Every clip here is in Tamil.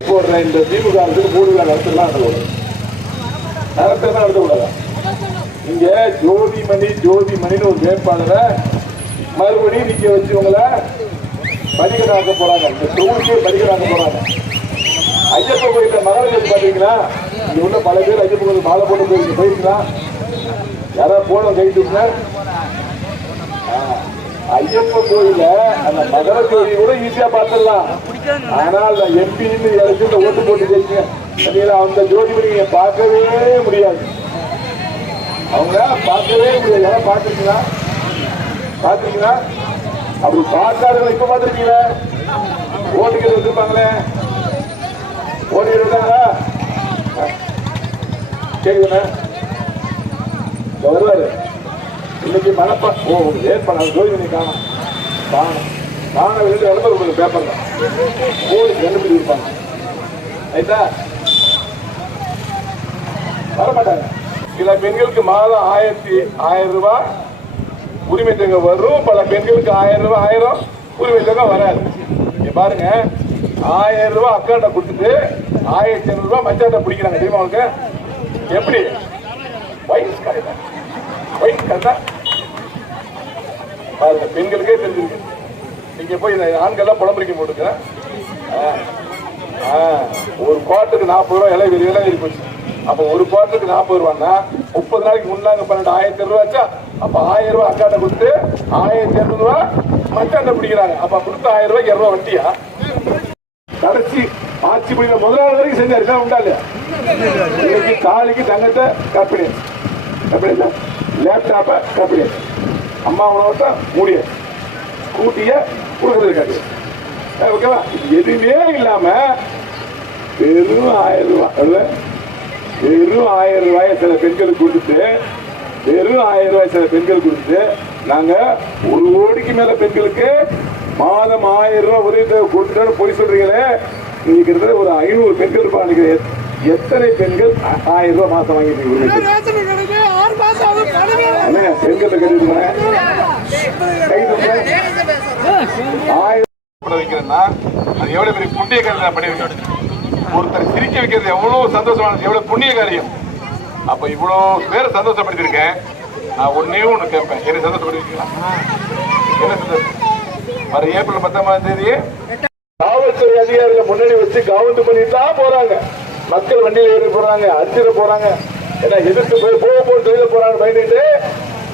போடுற இந்த திமுக அரசுக்கு மூணு விழா நடத்தலாம் நடத்தக்கூடாது நடத்தலாம் நடத்தக்கூடாது? இங்க ஜோதிமணி ஜோதிமணின்னு ஒரு வேட்பாளரை மறுபடியும் நிக்க வச்சு உங்களை படிக்கடாக்க போறாங்க. இந்த தொகுதியே படிக்கடாக்க போறாங்க. ஐயப்ப கோயில மகாராஜர் பாத்தீங்கன்னா இங்க உள்ள பல பேர் ஐயப்ப கோயில் மாலை போட்டு போயிருக்கீங்க. போயிருக்கலாம் யாராவது போன கைட்டு தூக்குங்க ஆ, ஐயப்ப கோயில அந்த மகர ஜோதி கூட ஈஸியா பார்த்துடலாம் ஆனால் நான் எம்பின்னு எலெக்ஷன்ல ஓட்டு போட்டு ஜெயிச்சீங்க? அந்த நீங்க பார்க்கவே முடியாது. அவங்க பார்க்கவே முடியாது. யாராவது பார்த்துருக்கீங்களா? பார்த்துருக்கீங்களா? அப்படி பார்க்காதவங்க இப்ப பார்த்துருக்கீங்களா? ஓட்டுக்கு வச்சிருப்பாங்களே ஓட்டு இருக்காங்களா கேக்குதுண்ணா வருவாரு. இன்னைக்கு மனப்பா ஓ ஏற்பா ஜோதிமணி காணும் காணும் காண வெளியிட்டு விளம்பரம் உங்களுக்கு தான். போலீஸ் கண்டுபிடி இருப்பாங்க. ரைட்டா? வரமாட்டாங்க. சில பெண்களுக்கு மாதம் ஆயிரத்தி ஆயிரம் ரூபாய் உரிமை தொகை வரும். பல பெண்களுக்கு ஆயிரம் ரூபாய் ஆயிரம் உரிமை தொகை வராது. இங்க பாருங்க. ஆயிரம் ரூபாய் அக்காண்ட கொடுத்துட்டு ஆயிரத்தி ஐநூறு ரூபாய் மச்சாட்ட பிடிக்கிறாங்க. தெரியுமா உங்களுக்கு? எப்படி? வயசு கரெக்டா வயசு கரெக்டா பாருங்க பெண்களுக்கே தெரிஞ்சிருக்கு. நீங்க போய் ஆண்கள்லாம் புலம்பரிக்க போட்டுங்க ஒரு குவார்ட்டுக்கு நாற்பது ரூபா இலை விலை ஏறி போச்சு. அப்ப ஒரு குவார்ட்டுக்கு நாற்பது ரூபான்னா முப்பது நாளைக்கு முன்னாங்க பன்னெண்டு ஆயிரத்தி ரூபா ஆச்சா அப்ப ஆயிரம் ரூபாய் அக்காட்ட கொடுத்து ஆயிரத்தி இரநூறு ரூபா மச்சாண்ட பிடிக்கிறாங்க. அப்ப கொடுத்த ஆயிரம் ரூபாய்க்கு இரநூறுவா வட்டியா? கடைசி ஆட்சி பிடிக்கிற முதலாளி வரைக்கும் செஞ்சாரு. இதான் உண்டா இல்லையா? இன்னைக்கு காலிக்கு தங்கத்தை கம்பெனி கம்பெனி லேப்டாப்பை கம்பெனி அம்மா உணவத்தை மூடிய கூட்டிய கொடுக்கறது இருக்காது ஓகேவா எதுவுமே இல்லாம வெறும் ஆயிரம் ரூபாய். வெறும் ஆயிரம் ரூபாய சில பெண்களுக்கு கொடுத்துட்டு வெறும் ஆயிரம் ரூபாய் சில பெண்களுக்கு கொடுத்துட்டு நாங்க ஒரு கோடிக்கு மேல பெண்களுக்கு மாதம் ஆயிரம் ரூபாய் உதவி தொகை கொடுத்துட்டு போய் சொல்றீங்களே? நீங்க கிட்டத்தட்ட ஒரு ஐநூறு பெண்கள் இருப்பாங்க எத்தனை பெண்கள் ஆயிரம் ரூபாய் மாசம் வாங்கிட்டு உரிமை தொகை? ரேஷன் கடைக்கு ஆறு மாசம் ஆயிரம் வைக்கிறேன்னா அது எவ்வளவு பெரிய புண்ணிய காரியம் நான் பண்ணிருக்கேன் ஒருத்தர் சிரிக்க வைக்கிறது எவ்வளவு சந்தோஷமான எவ்வளவு புண்ணிய காரியம். அப்ப இவ்வளவு பேரை சந்தோஷப்படுத்திருக்கேன் நான் ஒன்னே ஒண்ணு கேட்பேன். என்ன சந்தோஷப்படுத்திருக்கீங்களா என்ன சந்தோஷம்? வர ஏப்ரல் பத்தொன்பதாம் தேதி காவல்துறை அதிகாரிகளை முன்னாடி வச்சு கவுண்ட் பண்ணிட்டு தான் போறாங்க. மக்கள் வண்டியில் ஏறி போறாங்க அச்சிட போறாங்க. ஏன்னா எதிர்த்து போய் போக போக தொழில போறாங்க பயந்துட்டு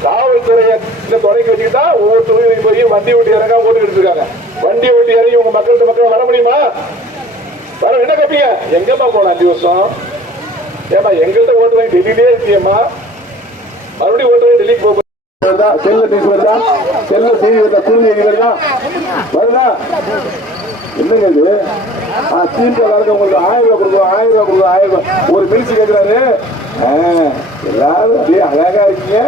காவல்துறையை இந்த தொடங்கி ஒவ்வொரு தொழிலையும் போய் வண்டி ஓட்டி இறங்க ஓட்டு எடுத்துருக்காங்க. வண்டி ஓட்டி இறங்கி உங்க மக்கள்கிட்ட மக்கள் வர முடியுமா? வர என்ன கேப்பீங்க? எங்கம்மா போன அஞ்சு வருஷம்? ஏமா எங்கள்கிட்ட ஓட்டு வாங்கி டெல்லியிலே இருக்கியம்மா. மறுபடியும் ஓட்டு வாங்கி டெல்லிக்கு போக செல்ல நியூஸ் செல்ல செய்தி வருதா குழு வருதா வருதா? என்னங்க இது? ஆ, திமுக உங்களுக்கு ஆயிரம் ரூபாய் கொடுக்குறோம் ஆயிரம் ரூபாய் கொடுக்குறோம் ஆயிரம் ரூபாய். ஒரு மினிச்சு கேட்கிறாரு எல்லாரும் அப்படியே அழகா இருக்கீங்க.